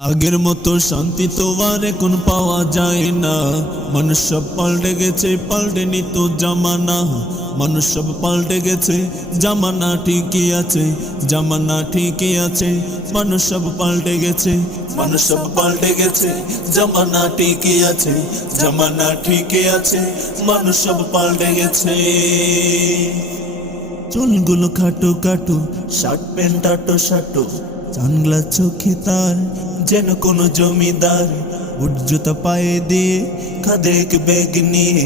আগের মতো শান্তি তো আর এখন পাওয়া যায় না। মানুষ সব পাল্টে গেছে, পাল্টেনি তো জামানা। মানুষ সব পাল্টে গেছে, জামানা ঠিকই আছে, জামানা ঠিকই আছে। মানুষ সব পাল্টে গেছে, মানুষ সব পাল্টে গেছে, জামানা ঠিকই আছে, জামানা ঠিকই আছে। মানুষ সব পাল্টে গেছে। চুলগুলো খাটো খাটো, শার্ট প্যান্ট টাটো শাটো, চানগ্লা চোখে তার যেন কোনো জমিদার। বুট জুতা পায়ে দিয়ে, কাঁধে এক ব্যাগ নিয়ে,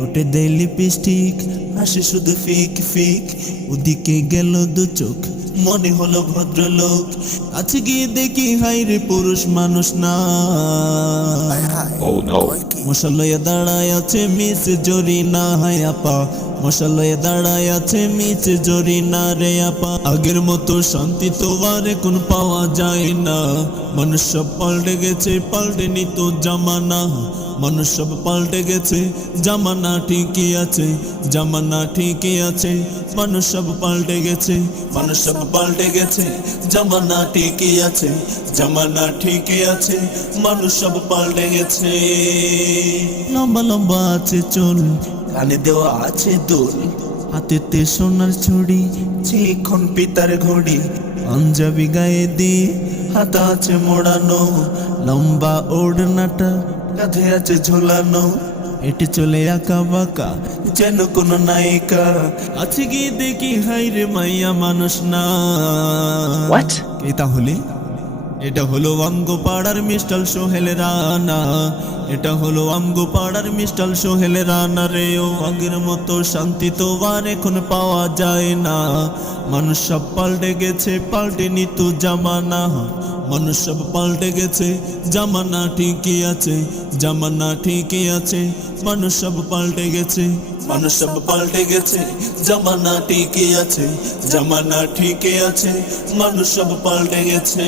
ওঠে দেয় লিপস্টিক, হাসে শুধু ফিক ফিক। ওদিকে গেল দু চোখ, মনে হলো ভদ্রলোক। কাছে গিয়ে দেখি হাই রে পুরুষ মানুষ না। মশালয়ে দাঁড়ায় আছে মিস জরিনা, হায় আপা মশালয়ে দাঁড়ায় আছে মিস জরিনা রে আপা। আগের মতো শান্তি তো আর এখন পাওয়া যায় না। মানুষ সব পাল্টে গেছে, পাল্টেনি তো জামানা। মানুষ সব পাল্টে গেছে, জামানা ঠিকই আছে, জামানা ঠিকই আছে। মানুষ সব পাল্টে গেছে, মানুষ সব পাল্টে গেছে, জামানা ঠিকই আছে, জামানা ঠিকই আছে। মানুষ সব পাল্টে গেছে। লম্বা লম্বা আছে চুল, কানে দেওয়া আছে দুল, হাতেতে সোনার ছড়ি, চিকন পিতার ঘড়ি। পাঞ্জাবি গায়ে দিয়ে হাতা আছে মোড়ানো, লম্বা ওড়নাটা কাঁধে আছে ঝোলানো। হেঁটে চলে আঁকা বাঁকা যেন কোনো নায়িকা। আছে গিয়ে দেখি হাই রে মাইয়া মানুষ না। কে তাহলে? এটা হলো আমগো পাড়ার মিস্টাল সোহেল রানা, এটা হলো আমগো পাড়ার মিস্টাল সোহেল রানা রে। ও আগের মতো শান্তি তো আর এখন পাওয়া যায় না। মানুষ সব পাল্টে গেছে, পাল্টেনি তো জামানা। মানুষ সব পাল্টে গেছে, জামানা ঠিকই আছে, জামানা ঠিকই আছে। মানুষ সব পাল্টে গেছে, মানুষ সব পাল্টে গেছে, জামানা ঠিকই আছে, জামানা ঠিকই আছে। মানুষ সব পাল্টে গেছে।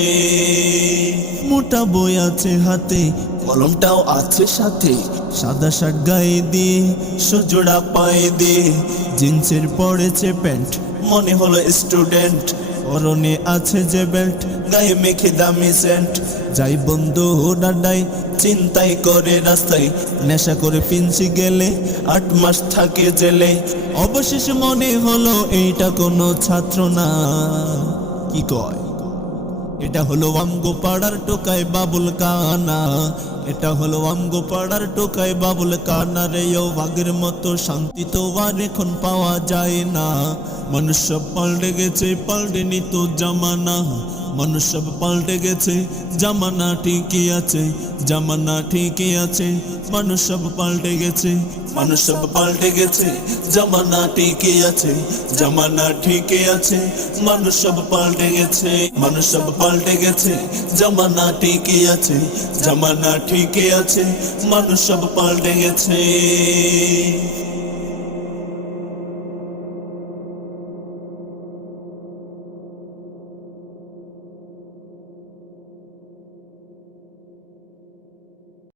মোটা বই আছে হাতে, কলমটাও আছে সাথে, সাদা শার্ট গায়ে দিয়ে, সোজোড়া পায়ে দিয়ে, জিন্সের পরেছে প্যান্ট, মনে হলো স্টুডেন্ট। পরনে আছে যে বেল্ট, গায়ে মেখে দামি সেন্ট। যাই বন্ধু ডাডাই, চিন্তাই করে রাস্তায়, নেশা করে ফিনছি গেলে 8 মাস থাকে জেলে। অবশেষে মনে হলো এইটা কোনো ছাত্র না। কি কয়? এটা হলো আমগো পাড়ার টোকাই বাবুল কানা, এটা হলো আমগো পাড়ার টোকাই বাবুল কানা রে। ও আগের মতো শান্তি তো আর এখন পাওয়া যায় না। মানুষ সব পাল্টে গেছে, পাল্টেনি তো জামানা। মানুষ সব পাল্টে গেছে, জামানা ঠিকই আছে, জামানা ঠিকই আছে। মানুষ সব পাল্টে গেছে, মানুষ সব পাল্টে গেছে, জামানা ঠিকই আছে, জামানা ঠিকই আছে। মানুষ সব পাল্টে গেছে, মানুষ সব পাল্টে গেছে, জামানা ঠিকই আছে, জামানা ঠিকই আছে। মানুষ সব পাল্টে গেছে।